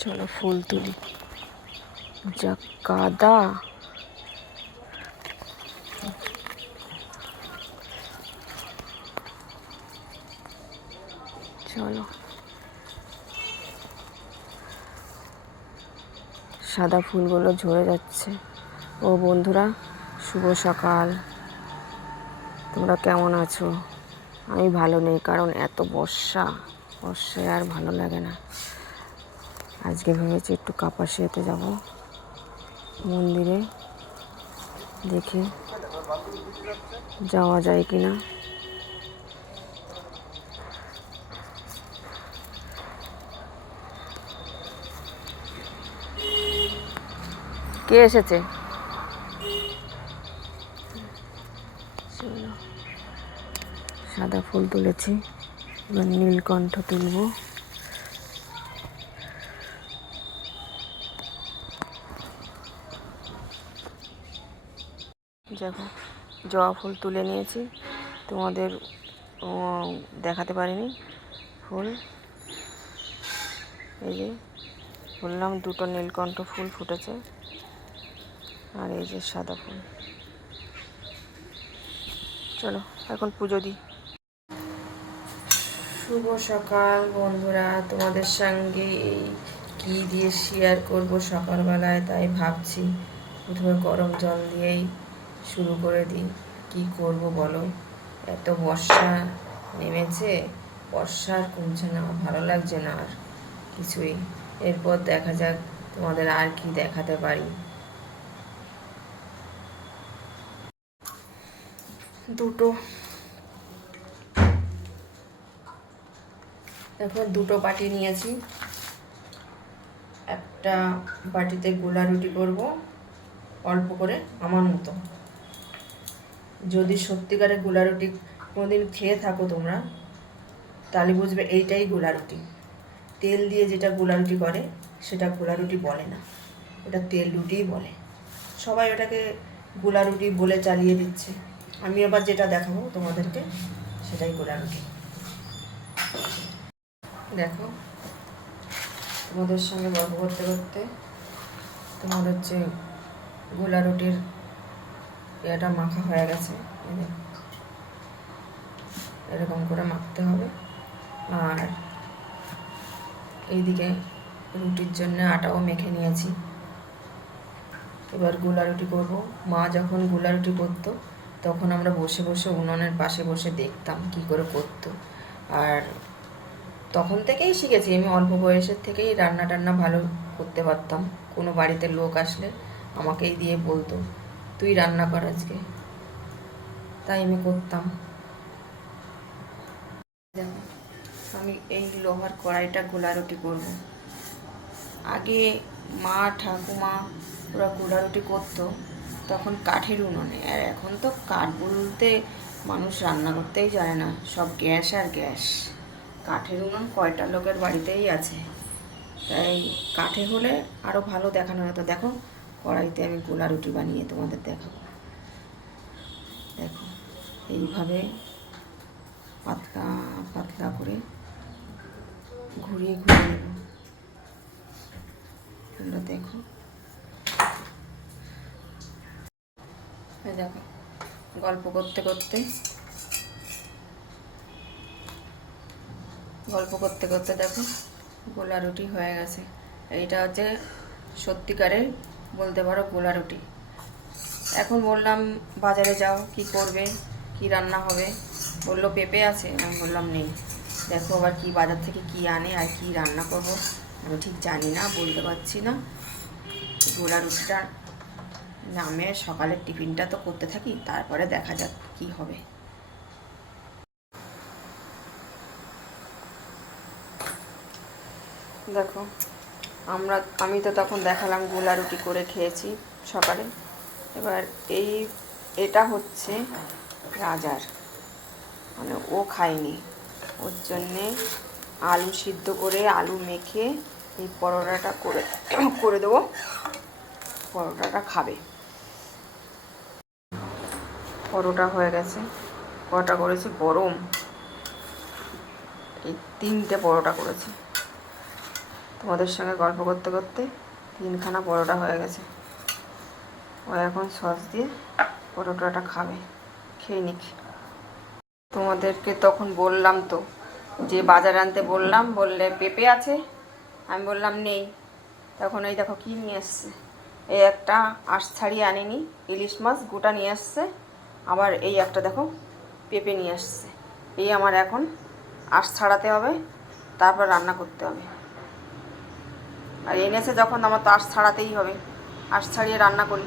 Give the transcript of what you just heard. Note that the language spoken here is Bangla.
চলো ফুল তুলি। যা কাদা, চলো। সাদা ফুলগুলো ঝরে যাচ্ছে। ও বন্ধুরা, শুভ সকাল। তোমরা কেমন আছো? আমি ভালো নেই, কারণ এত বর্ষায় আর ভালো লাগে না। আজকে ভেবেছি একটু কাপাসিয়াতে যাব, মন্দিরে দেখি যাওয়া যায় কি না। কে এসেছে? সাদা ফুল তুলেছি, এবার নীলকণ্ঠ তুলব। দেখো, জবা ফুল তুলে নিয়েছি, তোমাদের দেখাতে পারিনি ফুল। এই যে বললাম, দুটো নীলকণ্ঠ ফুল ফুটেছে, আর এই যে সাদা ফুল। চলো এখন পুজো দিই। শুভ সকাল বন্ধুরা, তোমাদের সঙ্গে কি দিয়ে শেয়ার করব সকালবেলায়, তাই ভাবছি প্রথমে গরম জল দিয়েই শুরু করে দিই। কি করব বলো, এত বর্ষা নেমেছে, বর্ষা আর কমছে না, ভালো লাগছে না আর কিছুই। এরপর দেখা যাক তোমাদের আর কি দেখাতে পারি। এখন দুটো বাটি নিয়েছি। একটা বাটিতে গোলা রুটি করব অল্প করে, আমার মতো। যদি সত্যিকারের গোলা রুটি কোনোদিন খেয়ে থাকো তোমরা, তাহলে বুঝবে এইটাই গোলা রুটি। তেল দিয়ে যেটা গোলা রুটি করে সেটা গোলা রুটি বলে না, ওটা তেল রুটিই বলে। সবাই ওটাকে গোলা রুটি বলে চালিয়ে দিচ্ছে। আমি আবার যেটা দেখাবো তোমাদেরকে সেটাই গোলা রুটি। দেখো, তোমাদের সঙ্গে গল্প করতে করতে তোমার হচ্ছে গোলা রুটির এটা মাখা হয়ে গেছে। এরকম করে মাখতে হবে। আর এইদিকে রুটির জন্য আটাও মেখে নিয়েছি। এবার গোলা রুটি করবো। মা যখন গোলা রুটি করতো তখন আমরা বসে বসে উনুনের পাশে বসে দেখতাম কি করে করতো। আর তখন থেকেই শিখেছি আমি, অল্প বয়সের থেকেই রান্না টান্না ভালো করতে পারতাম। কোনো বাড়িতে লোক আসলে আমাকেই দিয়ে বলতো, তুই রান্না কর আজকে, তাই আমি করতাম। আমি এই লোহার কড়াইটা গোলা রুটি করব। আগে মা ঠাকুমা ওরা গোলা রুটি করতো তখন কাঠের উনুনে, আর এখন তো কাঠ বলতে মানুষ রান্না করতেই জানে না, সব গ্যাস আর গ্যাস। কাঠের উনুন কয়টা লোকের বাড়িতেই আছে, তাই কাঠে হলে আরও ভালো দেখানো হতো। দেখো, কড়াইতে আমি গোলা রুটি বানিয়ে তোমাদের দেখাবো। দেখো, এইভাবে পাতলা পাতলা করে ঘুরিয়ে ঘুরিয়ে নেব। তোমরা দেখো, দেখো, গল্প করতে করতে দেখো গোলা রুটি হয়ে গেছে। এইটা হচ্ছে সত্যিকারের বলতে পারো গোলা রুটি। এখন বললাম বাজারে যাও, কি করবে, কি রান্না হবে? বললো পেঁপে আছে, আমি বললাম নেই। দেখো আবার কি বাজার থেকে কি আনে আর কি রান্না করব আমি ঠিক জানি না, বলতে পারছি না। গোলা রুটিটা নামে সকালের টিফিনটা তো করতে থাকি, তারপরে দেখা যাক কি হবে। দেখো, আমি তো তখন দেখালাম গোলা রুটি করে খেয়েছি সকালে। এবার এটা হচ্ছে রাজার, মানে ও খায়নি, ওর জন্যে আলু সিদ্ধ করে আলু মেখে এই পরোটাটা করে দেবো, পরোটাটা খাবে। পরোটা হয়ে গেছে, কটা করেছি গরম, এই 3টে পরোটা করেছি। তোমাদের সঙ্গে গল্প করতে করতে 3খানা পরোটা হয়ে গেছে। ও এখন সস দিয়ে পরোটাটা খাবে, খেয়ে নিক। তোমাদেরকে তখন বললাম তো যে বাজার আনতে বললাম, বললে পেঁপে আছে, আমি বললাম নেই। তখন এই দেখো কী নিয়ে এসছে, এই একটা আঁশ ছাড়িয়ে আনিনি, ইলিশ মাছ গোটা নিয়ে এসছে, আবার এই একটা দেখো পেঁপে নিয়ে এসছে। এই আমার এখন আঁশ ছাড়াতে হবে, তারপর রান্না করতে হবে। আর এনেছে যখন আমার তো আঁশ ছাড়াতেই হবে, আঁশ ছাড়িয়ে রান্না করি।